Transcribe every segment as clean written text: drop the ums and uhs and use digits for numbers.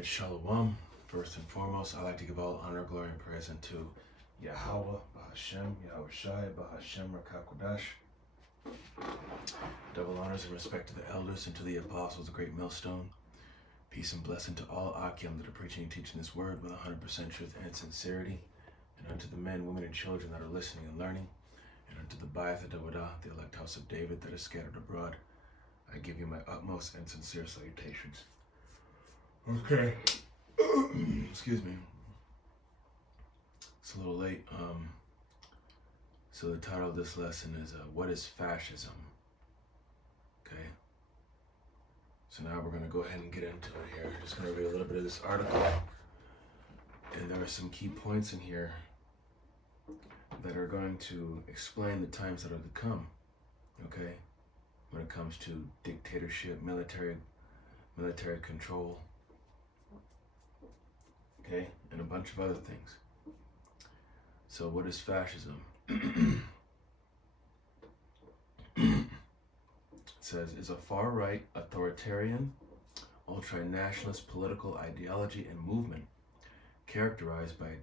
Alright, Shalom. First and foremost, I'd like to give all honor, glory, and praise unto Yahweh, Bahashem, Yahweh Shai, Bahashem, Rakakwadash. Double honors and respect to the elders and to the apostles, the great millstone. Peace and blessing to all Akim that are preaching and teaching this word with 100% truth and sincerity. And unto the men, women, and children that are listening and learning. And unto the Bayath Adawadah, the elect house of David that is scattered abroad. I give you my utmost and sincere salutations. Okay. Excuse me. It's a little late. So the title of this lesson is What is Fascism? Okay. So now we're going to go ahead and get into it here. Just going to read a little bit of this article. And there are some key points in here that are going to explain the times that are to come. Okay. When it comes to dictatorship, military control. Okay, and a bunch of other things. So what is fascism? It says, is a far-right, authoritarian, ultra-nationalist political ideology and movement characterized by a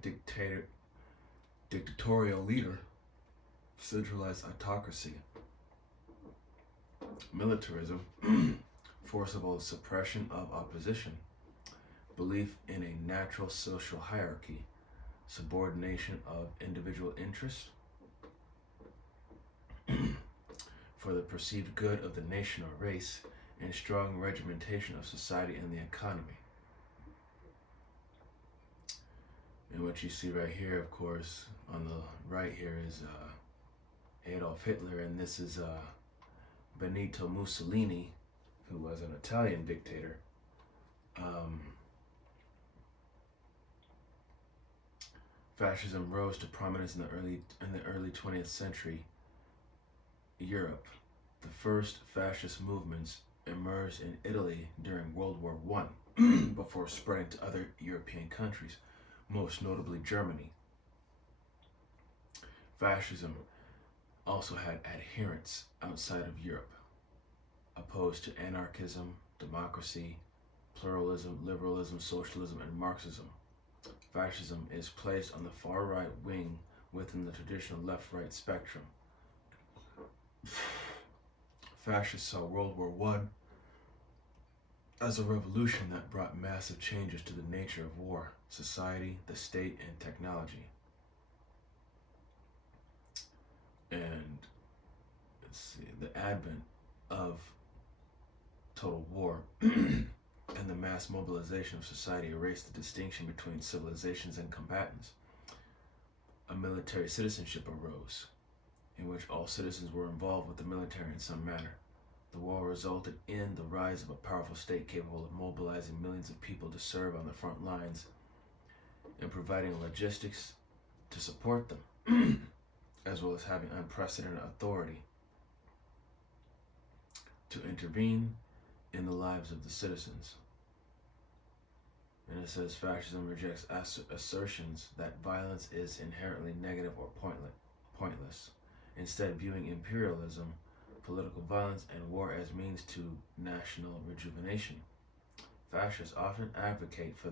dictatorial leader, centralized autocracy, militarism, forcible suppression of opposition, belief in a natural social hierarchy, subordination of individual interests for the perceived good of the nation or race, and strong regimentation of society and the economy. And what you see right here, of course, on the right here is Adolf Hitler, and this is Benito Mussolini, who was an Italian dictator. Fascism rose to prominence in the early 20th century Europe. The first fascist movements emerged in Italy during World War I, before spreading to other European countries, most notably Germany. Fascism also had adherents outside of Europe, opposed to anarchism, democracy, pluralism, liberalism, socialism, and Marxism. Fascism is placed on the far right wing within the traditional left-right spectrum. Fascists saw World War I as a revolution that brought massive changes to the nature of war, society, the state, and technology. And let's see, the advent of total war and the mass mobilization of society erased the distinction between civilizations and combatants. A military citizenship arose, in which all citizens were involved with the military in some manner. The war resulted in the rise of a powerful state capable of mobilizing millions of people to serve on the front lines and providing logistics to support them, as well as having unprecedented authority to intervene in the lives of the citizens. And it says fascism rejects assertions that violence is inherently negative or pointless, instead viewing imperialism, political violence, and war as means to national rejuvenation. Fascists often advocate for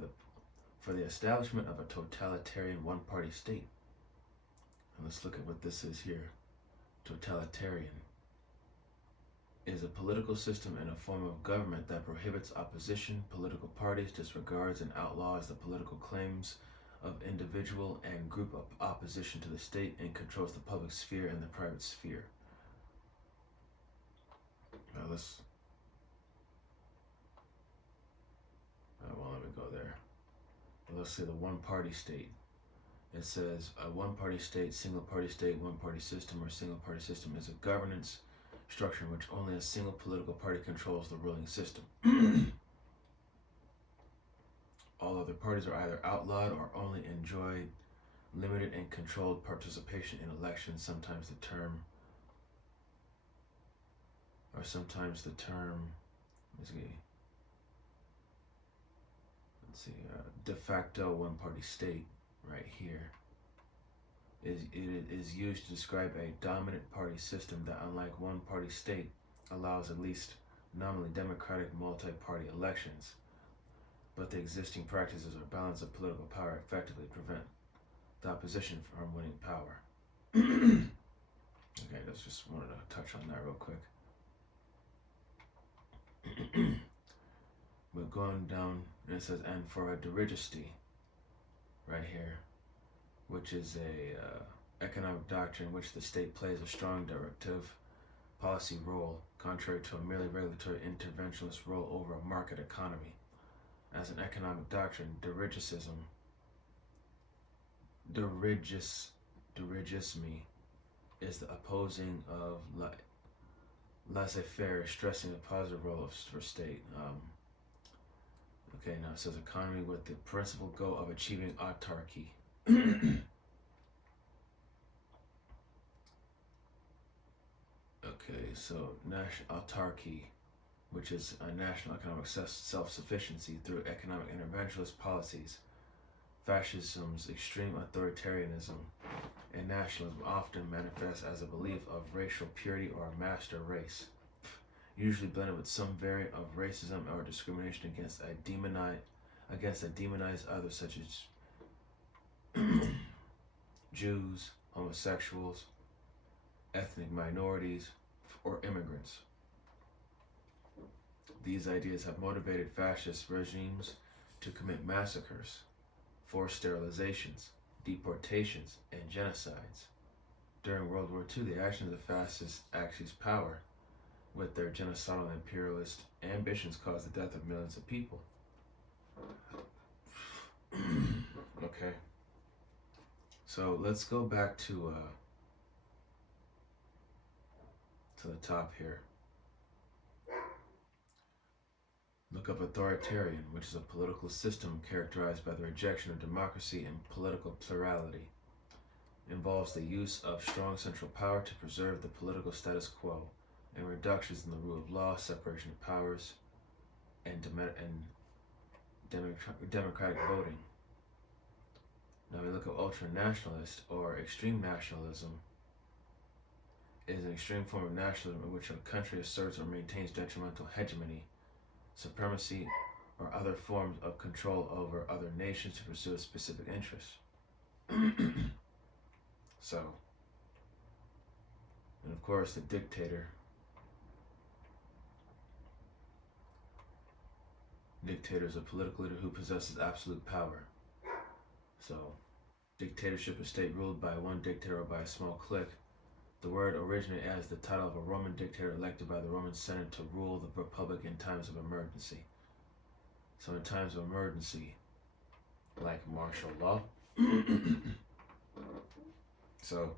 the establishment of a totalitarian one-party state. And let's look at what this is here. Totalitarian is a political system and a form of government that prohibits opposition, political parties, disregards and outlaws the political claims of individual and group of opposition to the state, and controls the public sphere and the private sphere. Now let me go there. Let's say the one-party state. It says a one-party state, single-party state, one-party system, or single-party system is a governance structure in which only a single political party controls the ruling system. All other parties are either outlawed or only enjoy limited and controlled participation in elections. Sometimes the term de facto one-party state right here is used to describe a dominant party system that, unlike one-party state, allows at least nominally democratic multi-party elections. but the existing practices or balance of political power effectively prevent the opposition from winning power. Okay, just wanted to touch on that real quick. We're going down, and it says, and for a dirigisty, right here, which is a economic doctrine in which the state plays a strong directive policy role, contrary to a merely regulatory interventionist role over a market economy. As an economic doctrine, dirigisme is the opposing of laissez-faire, stressing a positive role for state. Okay, now it says economy with the principal goal of achieving autarky. Okay, so national autarky, which is a national economic self-sufficiency through economic interventionist policies. Fascism's extreme authoritarianism and nationalism often manifest as a belief of racial purity or a master race, usually blended with some variant of racism or discrimination against a demonized others, such as Jews, homosexuals, ethnic minorities, or immigrants. These ideas have motivated fascist regimes to commit massacres, forced sterilizations, deportations, and genocides. During World War II, the actions of fascist axis power with their genocidal imperialist ambitions caused the death of millions of people. Okay. So let's go back to the top here. Look up authoritarian, which is a political system characterized by the rejection of democracy and political plurality. Involves the use of strong central power to preserve the political status quo, and reductions in the rule of law, separation of powers, and democratic voting. Now we look at ultranationalist or extreme nationalism. It is an extreme form of nationalism in which a country asserts or maintains detrimental hegemony, supremacy, or other forms of control over other nations to pursue a specific interest. So, and of course, the dictator. Dictator is a political leader who possesses absolute power. So, dictatorship is state ruled by one dictator or by a small clique. The word originated as the title of a Roman dictator elected by the Roman Senate to rule the republic in times of emergency. So in times of emergency, like martial law. So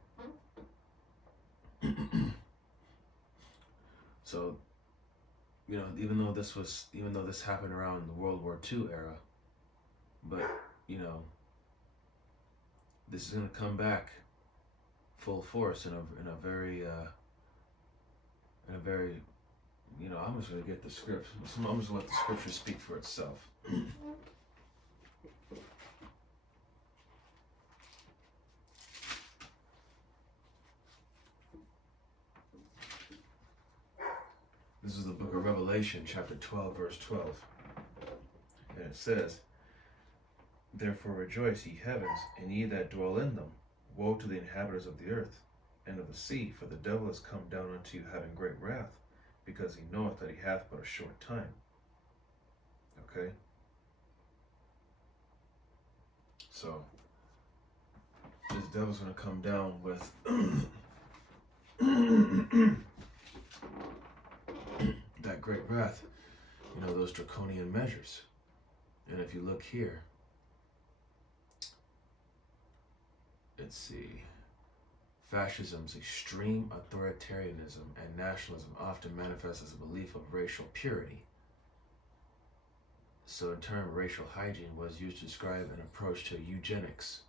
you know, even though this happened around the World War II era, but you know, this is going to come back full force in a very you know, I'm just going to get the script. I'm just going to let the scripture speak for itself. This is the book of Revelation, chapter 12, verse 12. And it says, therefore rejoice, ye heavens, and ye that dwell in them. Woe to the inhabitants of the earth and of the sea, for the devil is come down unto you having great wrath, because he knoweth that he hath but a short time. Okay? So, this devil's going to come down with that great wrath, you know, those draconian measures. And if you look here, let's see, fascism's extreme authoritarianism and nationalism often manifest as a belief of racial purity. So the term racial hygiene was used to describe an approach to eugenics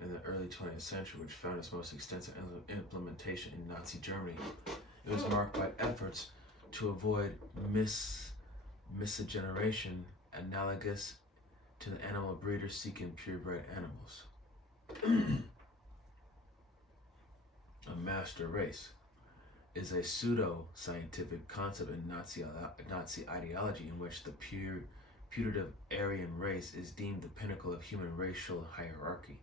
in the early 20th century, which found its most extensive implementation in Nazi Germany. It was marked by efforts to avoid miscegenation analogous to the animal breeders seeking purebred animals. A master race is a pseudo-scientific concept in Nazi ideology in which the putative Aryan race is deemed the pinnacle of human racial hierarchy.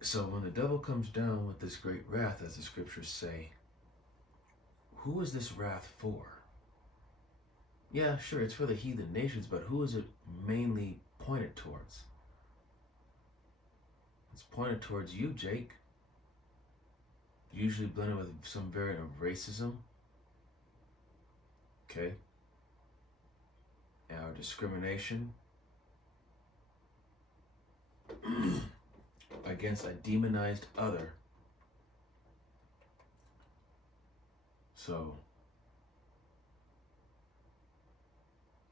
So when the devil comes down with this great wrath, as the scriptures say, who is this wrath for? Yeah, sure, it's for the heathen nations, but who is it mainly pointed towards? It's pointed towards you, Jake. Usually blended with some variant of racism. Okay. Our discrimination against a demonized other. So,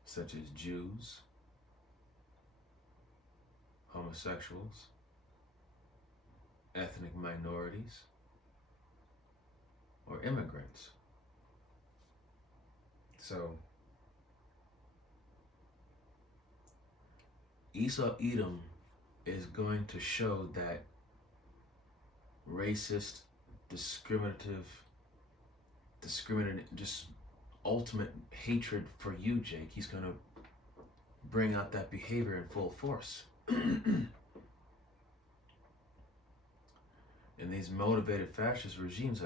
such as Jews, homosexuals, ethnic minorities, or immigrants. So, Esau Edom is going to show that racist, discriminative, just ultimate hatred for you, Jake. He's going to bring out that behavior in full force. And these motivated fascist regimes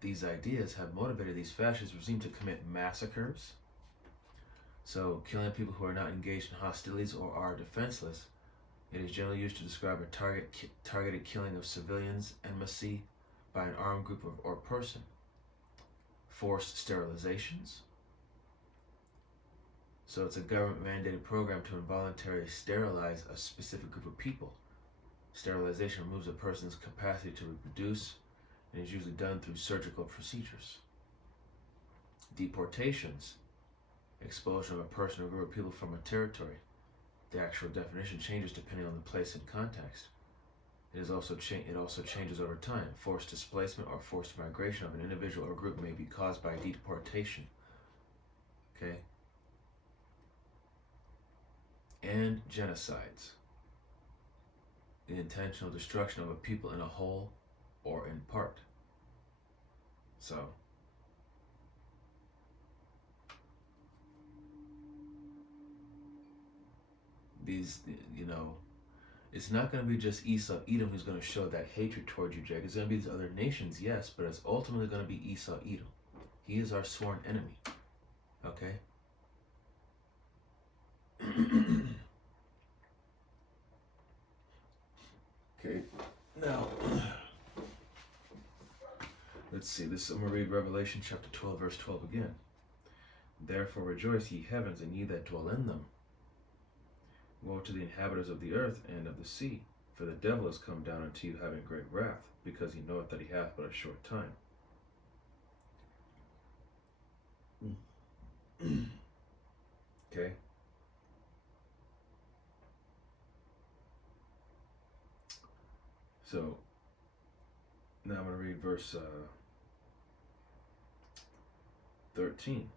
these ideas have motivated these fascist regimes to commit massacres. So, killing people who are not engaged in hostilities or are defenseless. It is generally used to describe a targeted killing of civilians, enmity by an armed group or person. Forced sterilizations. So it's a government-mandated program to involuntarily sterilize a specific group of people. Sterilization removes a person's capacity to reproduce and is usually done through surgical procedures. Deportations. Expulsion of a person or group of people from a territory. The actual definition changes depending on the place and context. It also changes over time. Forced displacement or forced migration of an individual or group may be caused by deportation. Okay? And genocides. The intentional destruction of a people in a whole or in part. So, these, it's not going to be just Esau Edom who's going to show that hatred towards you, Jake. It's going to be these other nations, yes, but it's ultimately going to be Esau Edom. He is our sworn enemy. Okay? Okay, now, let's see. I'm going to read Revelation chapter 12, verse 12 again. Therefore rejoice, ye heavens, and ye that dwell in them. Woe to the inhabitants of the earth and of the sea, for the devil is come down unto you having great wrath, because he knoweth that he hath but a short time. Okay? So, now I'm going to read verse 13.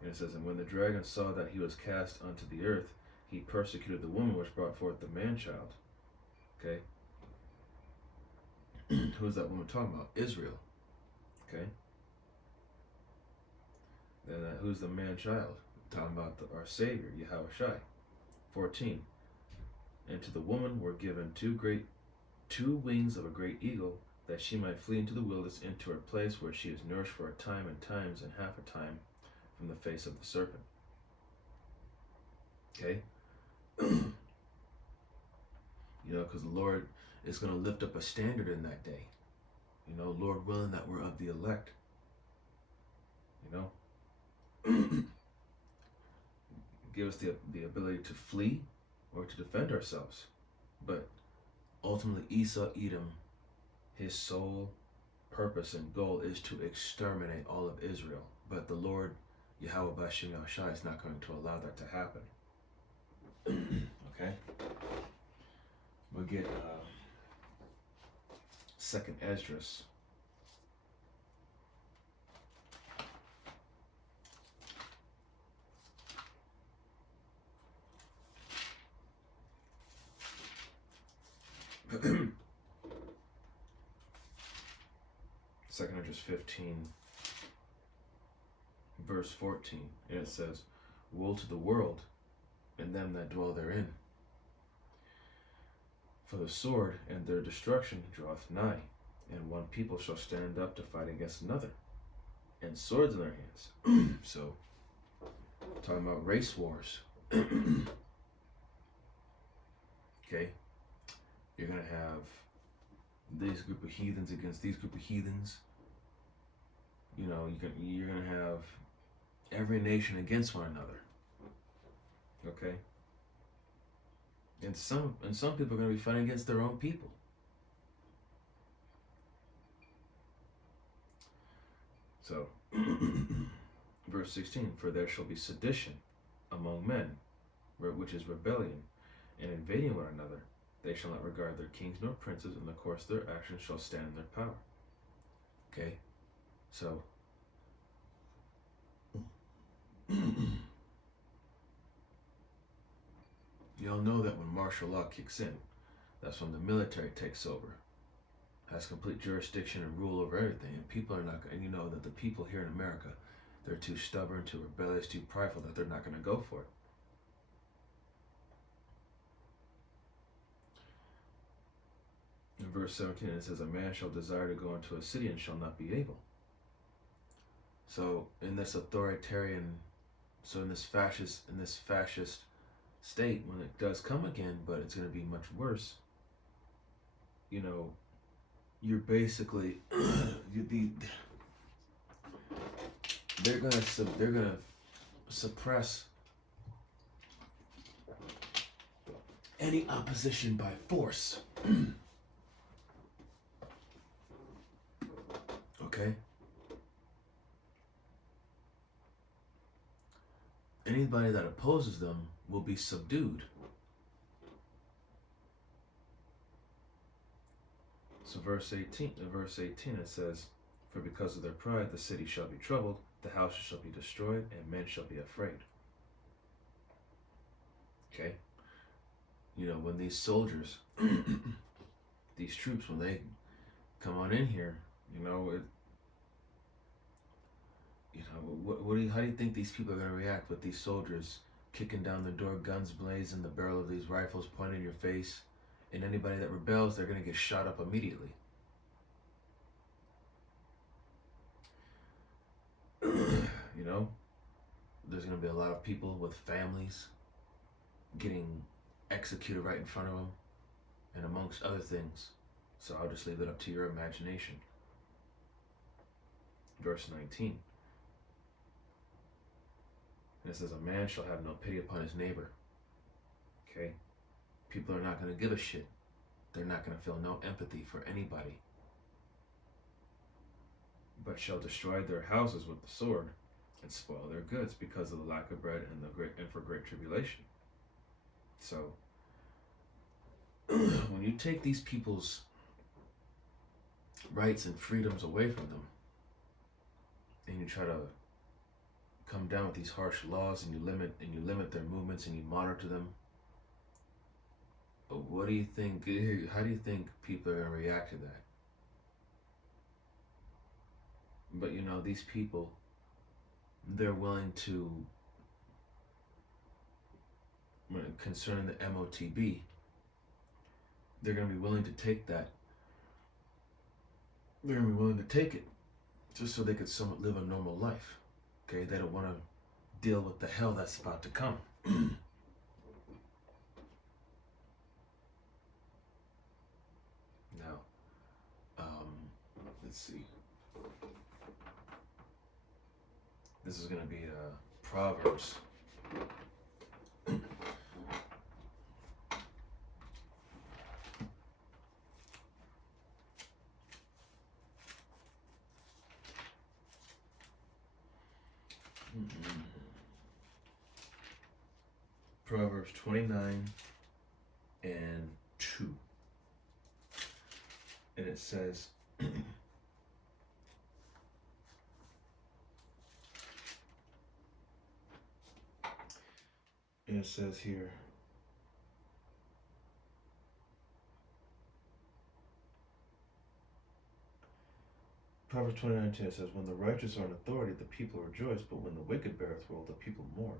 And it says, and when the dragon saw that he was cast unto the earth, he persecuted the woman which brought forth the man-child. Okay? Who is that woman talking about? Israel. Okay? Then who's the man-child? Talking about our Savior, Yahushua. 14. And to the woman were given two wings of a great eagle, that she might flee into the wilderness, into her place where she is nourished for a time and times and half a time from the face of the serpent. Okay? Because the Lord is going to lift up a standard in that day. Lord willing that we're of the elect. Give us the ability to flee or to defend ourselves. But ultimately, Esau Edom, his sole purpose and goal is to exterminate all of Israel. But the Lord, Yahweh Bashim Yahushua, is not going to allow that to happen. Okay? We'll get 2nd Esdras. 2 Corinthians 15, verse 14, and it says, "Woe to the world and them that dwell therein. For the sword and their destruction draweth nigh, and one people shall stand up to fight against another, and swords in their hands." So, talking about race wars. Okay, you're gonna have this group of heathens against these group of heathens. You know, you're gonna have every nation against one another. Okay, and some people are gonna be fighting against their own people. So, verse 16: "For there shall be sedition among men, which is rebellion, and invading one another. They shall not regard their kings nor princes, and the course of their actions shall stand in their power." Okay, so you'll know that when martial law kicks in, that's when the military takes over, has complete jurisdiction and rule over everything, and people are not. And you know that the people here in America, they're too stubborn, too rebellious, too prideful that they're not going to go for it. In verse 17, it says, "A man shall desire to go into a city and shall not be able." So in this authoritarian, in this fascist state, when it does come again, but it's going to be much worse. You know, you're basically they're gonna suppress any opposition by force. Okay? Anybody that opposes them will be subdued. So verse 18 it says, "For because of their pride the city shall be troubled, the houses shall be destroyed, and men shall be afraid." Okay? You know, when these soldiers, these troops, when they come on in here, how do you think these people are going to react with these soldiers kicking down the door, guns blazing, the barrel of these rifles pointed in your face, and anybody that rebels, they're going to get shot up immediately. You know, there's going to be a lot of people with families getting executed right in front of them, and amongst other things. So I'll just leave it up to your imagination. Verse 19. And it says, "A man shall have no pity upon his neighbor." Okay? People are not going to give a shit. They're not going to feel no empathy for anybody. "But shall destroy their houses with the sword, and spoil their goods because of the lack of bread and for great tribulation." So, when you take these people's rights and freedoms away from them, and you try to come down with these harsh laws, and you limit their movements, and you monitor them, what do you think? How do you think people are going to react to that? But you know, these people, they're willing to, concerning the MOTB, they're going to be willing to take that. They're going to be willing to take it just so they could somewhat live a normal life. Okay, they don't want to deal with the hell that's about to come. Now, let's see. This is going to be Proverbs. Proverbs 29 and 2. And it says, and it says here, Proverbs 29:10 says, "When the righteous are in authority, the people rejoice, but when the wicked beareth rule, the people mourn."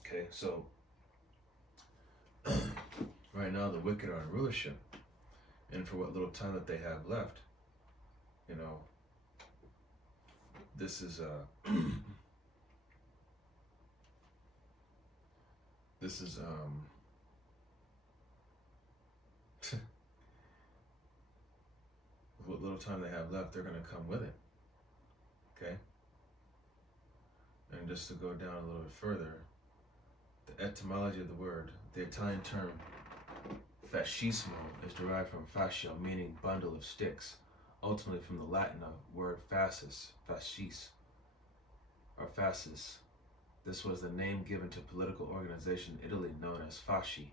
Okay, so right now the wicked are in rulership, and for what little time that they have left, you know, this is this is what little time they have left, they're going to come with it. Okay, and just to go down a little bit further, the etymology of the word, the Italian term fascismo is derived from fascio, meaning bundle of sticks, ultimately from the Latin word fascis, fascis, or fascis. This was the name given to political organization in Italy known as fasci,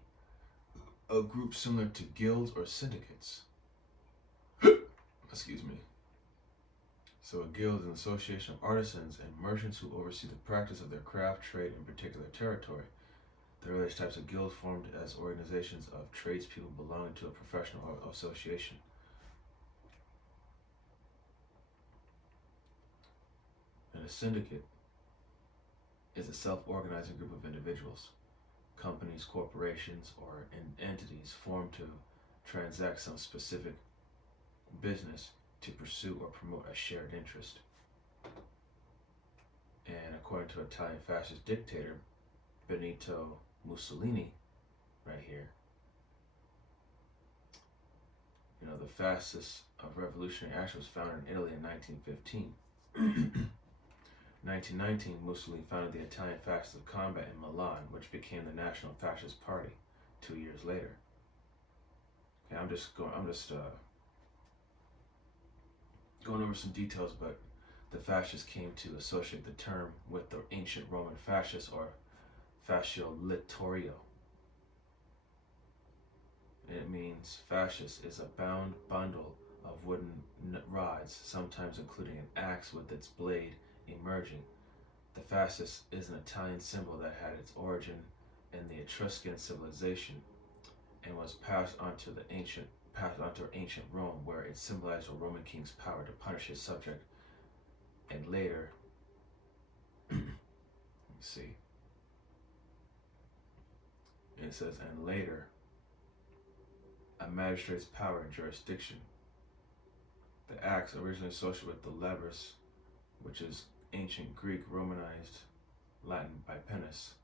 a group similar to guilds or syndicates. Excuse me. So a guild is an association of artisans and merchants who oversee the practice of their craft trade in a particular territory. The earliest types of guilds formed as organizations of tradespeople belonging to a professional association. And a syndicate is a self-organizing group of individuals, companies, corporations, or entities formed to transact some specific business to pursue or promote a shared interest. And according to Italian fascist dictator Benito Mussolini, right here, you know, the Fascists of Revolutionary Action was founded in Italy in 1915. 1919, Mussolini founded the Italian Fascists of Combat in Milan, which became the National Fascist Party 2 years later. Okay, I'm just going over some details, but the fascists came to associate the term with the ancient Roman fascists, or fascio littorio. It means fascist is a bound bundle of wooden rods, sometimes including an axe with its blade emerging. The fascist is an Italian symbol that had its origin in the Etruscan civilization and was passed onto ancient Rome, where it symbolized a Roman king's power to punish his subject. And later, let me see. It says, and later, a magistrate's power and jurisdiction. The axe, originally associated with the levis, which is ancient Greek Romanized Latin bipennus.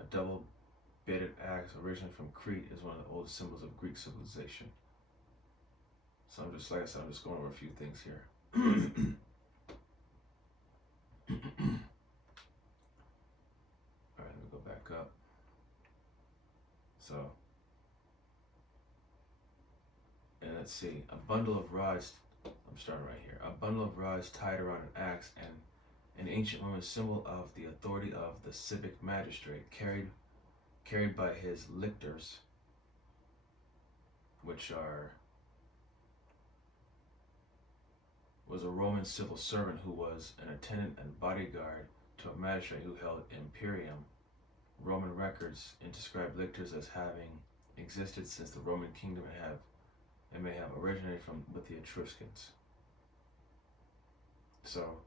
A double-bitted axe, originally from Crete, is one of the oldest symbols of Greek civilization. So I'm just, like I said, I'm just going over a few things here. Alright, let me go back up. So, and let's see, a bundle of rods, I'm starting right here. A bundle of rods tied around an axe, and an ancient Roman symbol of the authority of the civic magistrate, carried by his lictors, which was a Roman civil servant who was an attendant and bodyguard to a magistrate who held imperium. Roman records describe lictors as having existed since the Roman kingdom and may have originated with the Etruscans. So,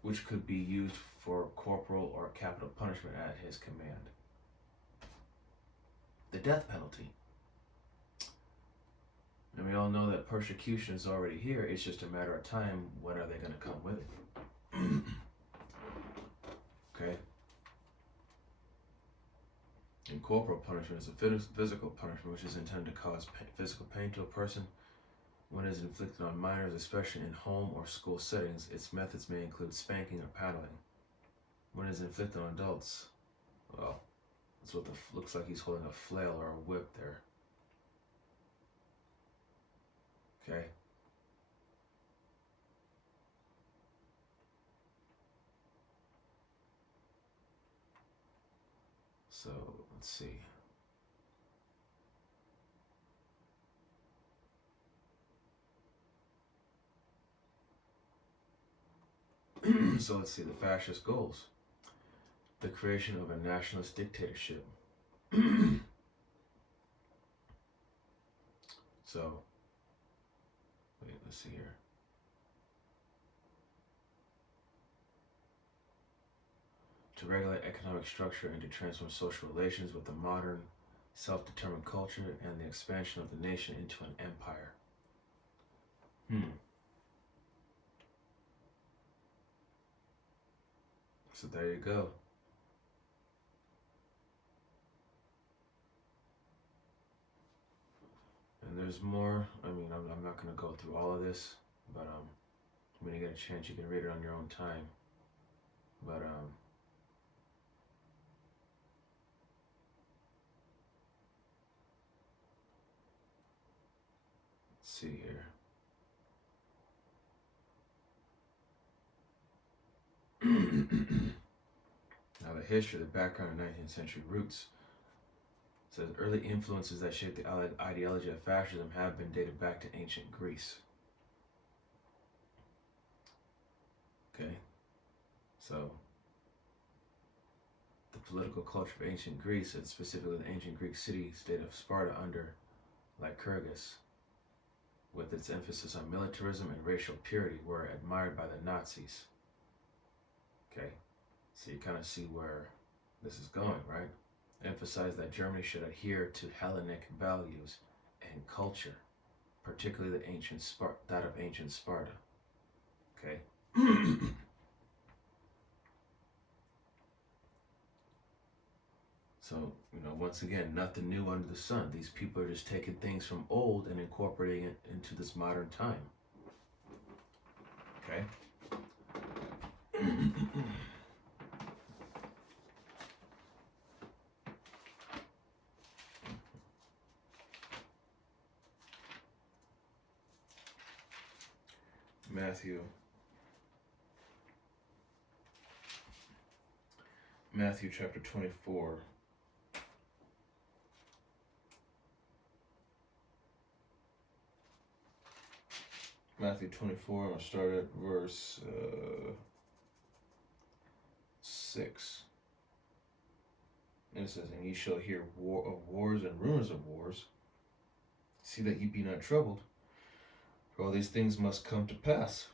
which could be used for corporal or capital punishment at his command. The death penalty. And we all know that persecution is already here. It's just a matter of time. When are they going to come with it? Okay. And corporal punishment is a physical punishment which is intended to cause physical pain to a person. When it is inflicted on minors, especially in home or school settings, its methods may include spanking or paddling. When it is inflicted on adults, well, that's what looks like he's holding a flail or a whip there. Okay. So, let's see. So let's see the fascist goals. The creation of a nationalist dictatorship. So, wait, let's see here. To regulate economic structure and to transform social relations with a modern, self-determined culture and the expansion of the nation into an empire. So there you go. And there's more. I mean, I'm not going to go through all of this, but when you get a chance, you can read it on your own time. But let's see here. Now, the history, the background, and 19th century roots. Says early influences that shaped the ideology of fascism have been dated back to ancient Greece. Okay, so the political culture of ancient Greece, and specifically the ancient Greek city-state of Sparta under Lycurgus, with its emphasis on militarism and racial purity, were admired by the Nazis. Okay, so you kind of see where this is going, right? Emphasized that Germany should adhere to Hellenic values and culture, particularly the that of ancient Sparta. Okay. So, once again, nothing new under the sun. These people are just taking things from old and incorporating it into this modern time. Okay? Matthew chapter 24. Matthew 24, I'm going to start at verse 6. And it says, "And ye shall hear of wars and rumors of wars. See that ye be not troubled, for all these things must come to pass.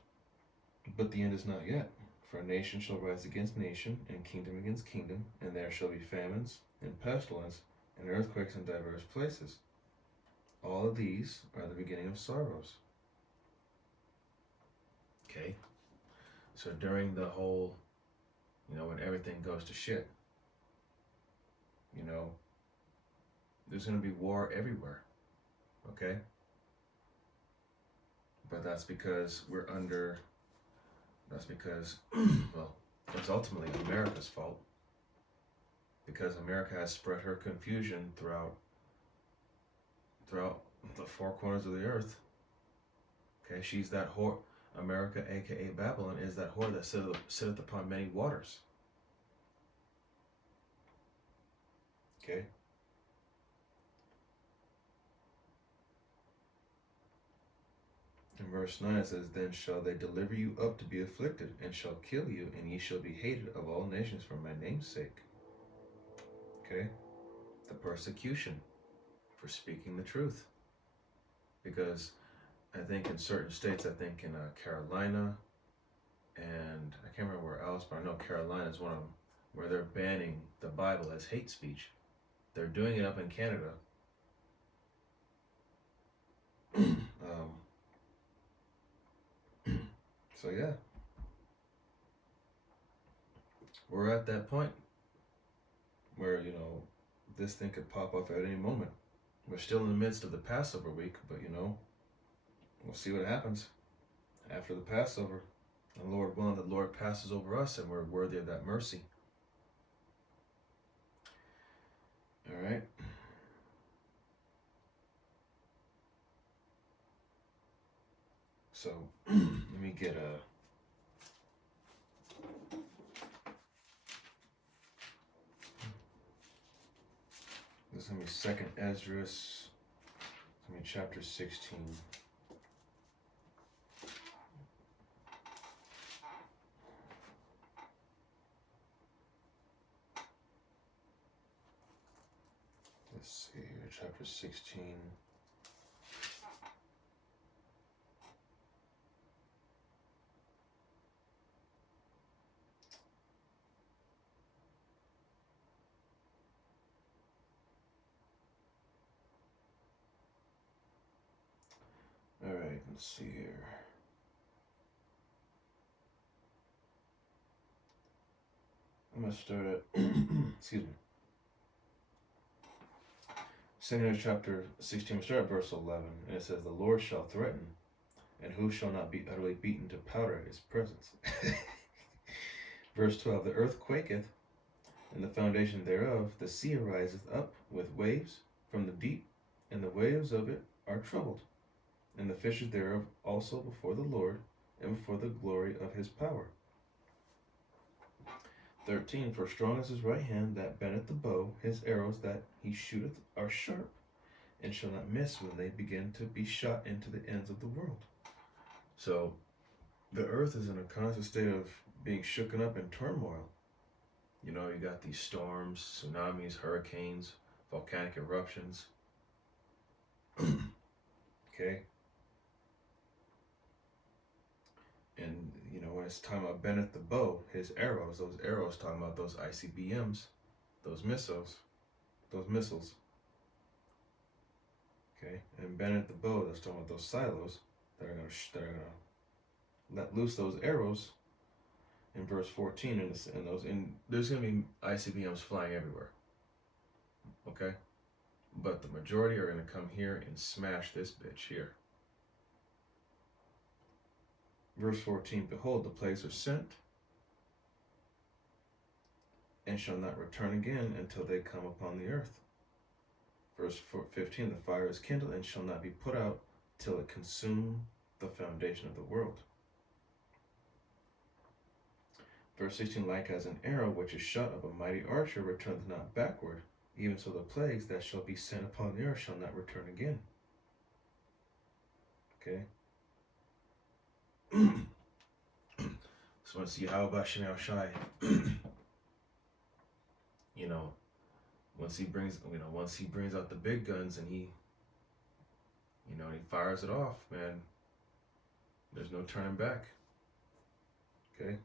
But the end is not yet. For nation shall rise against nation, and kingdom against kingdom, and there shall be famines, and pestilence, and earthquakes in diverse places. All of these are the beginning of sorrows." Okay? So during the whole, when everything goes to shit, there's going to be war everywhere. Okay? But that's because well, it's ultimately America's fault. Because America has spread her confusion throughout the four corners of the earth. Okay, she's that whore. America, aka Babylon, is that whore that sitteth upon many waters. Okay? In verse 9 it says, "Then shall they deliver you up to be afflicted, and shall kill you, and ye shall be hated of all nations for my name's sake." Okay? The persecution for speaking the truth. Because I think in certain states, I think in Carolina, and I can't remember where else, but I know Carolina is one of them, where they're banning the Bible as hate speech. They're doing it up in Canada. So yeah, we're at that point where, this thing could pop up at any moment. We're still in the midst of the Passover week, but we'll see what happens after the Passover. And Lord willing, the Lord passes over us and we're worthy of that mercy. All right. So let me get a. This is going to be 2nd Ezra. It's going to be chapter 16. Let's see here, chapter 16. Let's see here. I'm going to start at, excuse me, 2 Kings chapter 16, we start at verse 11, and it says, "The Lord shall threaten, and who shall not be utterly beaten to powder at his presence?" Verse 12, "The earth quaketh, and the foundation thereof, the sea ariseth up with waves from the deep, and the waves of it are troubled, and the fishes thereof also before the Lord, and before the glory of his power." 13, "For strong is his right hand that bendeth the bow, his arrows that he shooteth are sharp, and shall not miss when they begin to be shot into the ends of the world." So, the earth is in a constant state of being shooken up in turmoil. You know, you got these storms, tsunamis, hurricanes, volcanic eruptions. Okay? And, you know, when it's talking about bendeth the bow, his arrows, those arrows talking about those ICBMs, those missiles. Okay? And bendeth the bow, that's talking about those silos that are going to let loose those arrows in verse 14. And there's going to be ICBMs flying everywhere. Okay? But the majority are going to come here and smash this bitch here. Verse 14, "Behold, the plagues are sent, and shall not return again until they come upon the earth." Verse 15, "The fire is kindled, and shall not be put out till it consume the foundation of the world." Verse 16, "Like as an arrow which is shot of a mighty archer returneth not backward, even so the plagues that shall be sent upon the earth shall not return again." Okay? So let's see how about Shemel Shai. You know, once he brings out the big guns and he fires it off, man, there's no turning back. Okay?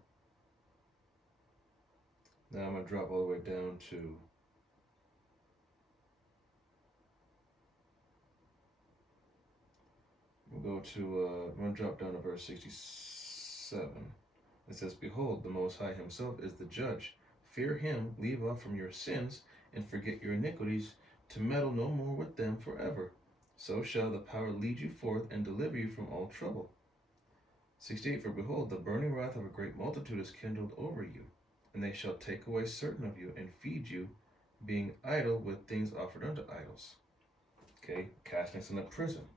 Now I'm gonna drop all the way down to I'm gonna drop down to verse 67. It says, "Behold, the Most High himself is the judge. Fear him, leave off from your sins, and forget your iniquities, to meddle no more with them forever. So shall the power lead you forth, and deliver you from all trouble." 68, "For behold, the burning wrath of a great multitude is kindled over you, and they shall take away certain of you, and feed you, being idle with things offered unto idols." Okay, casting us into prison.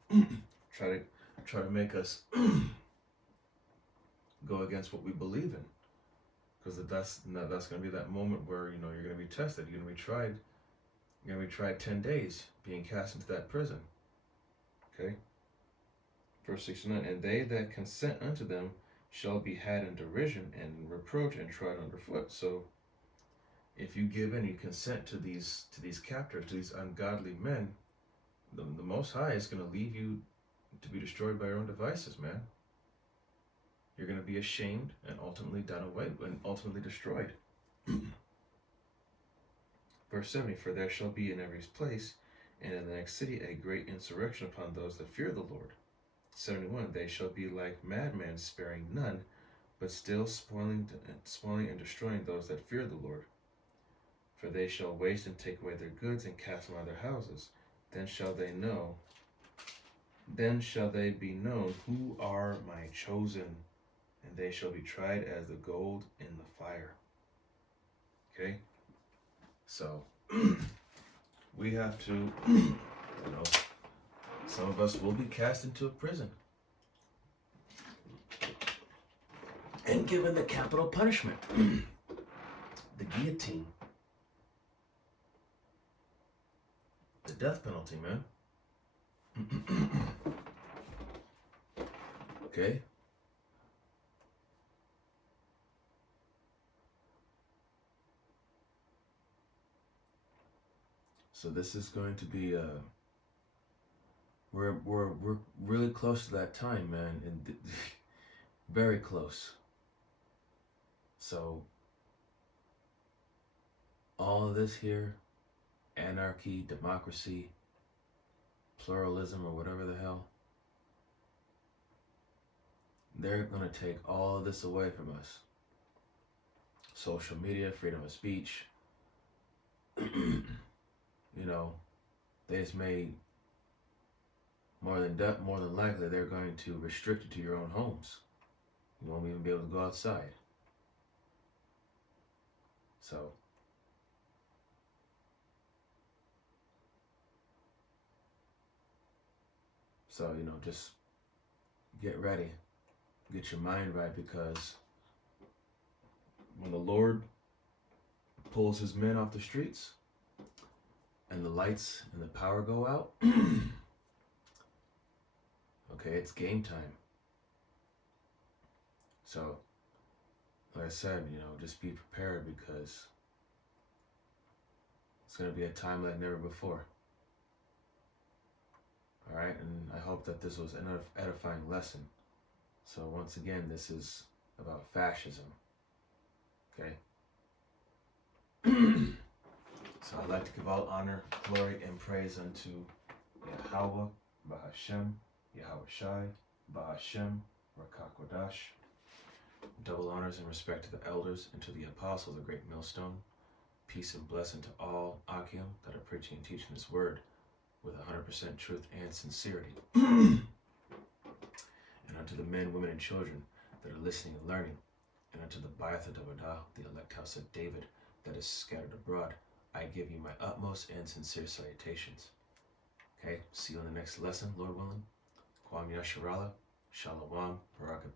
try to make us go against what we believe in, because that's going to be that moment where you're going to be tested. You're going to be tried 10 days, being cast into that prison. Okay. Verse 69, "And they that consent unto them shall be had in derision and in reproach and trod underfoot." So, if you give in, you consent to these captors, to these ungodly men, the Most High is going to leave you to be destroyed by your own devices, man. You're going to be ashamed and ultimately done away and ultimately destroyed. Verse 70, "For there shall be in every place and in the next city a great insurrection upon those that fear the Lord." 71, "They shall be like madmen, sparing none, but still spoiling and destroying those that fear the Lord. For they shall waste and take away their goods and cast them out of their houses. Then shall they be known who are my chosen, and they shall be tried as the gold in the fire." Okay? So, we have to, some of us will be cast into a prison and given the capital punishment, the guillotine, the death penalty, man. Okay? So this is going to be we're really close to that time, man, and very close. So all of this here, anarchy, democracy, pluralism, or whatever the hell, they're going to take all of this away from us. Social media, freedom of speech, you know, they just may, more than likely, they're going to restrict it to your own homes. You won't even be able to go outside. So, just get ready, get your mind right, because when the Lord pulls his men off the streets and the lights and the power go out, okay, it's game time. So, like I said, just be prepared, because it's going to be a time like never before. All right, and I hope that this was an edifying lesson. So once again, this is about fascism. Okay. So I'd like to give all honor, glory, and praise unto Yahweh, Bahashem, Yahweh Shai, Bahashem, Rakakwadash. Double honors and respect to the elders and to the apostles, the great millstone. Peace and blessing to all Akim that are preaching and teaching this word with 100% truth and sincerity. And unto the men, women, and children that are listening and learning, and unto the Baatha Davadah, the elect house of David that is scattered abroad, I give you my utmost and sincere salutations. Okay, see you in the next lesson, Lord willing. Kwam Yasharala, Shalom, Baraka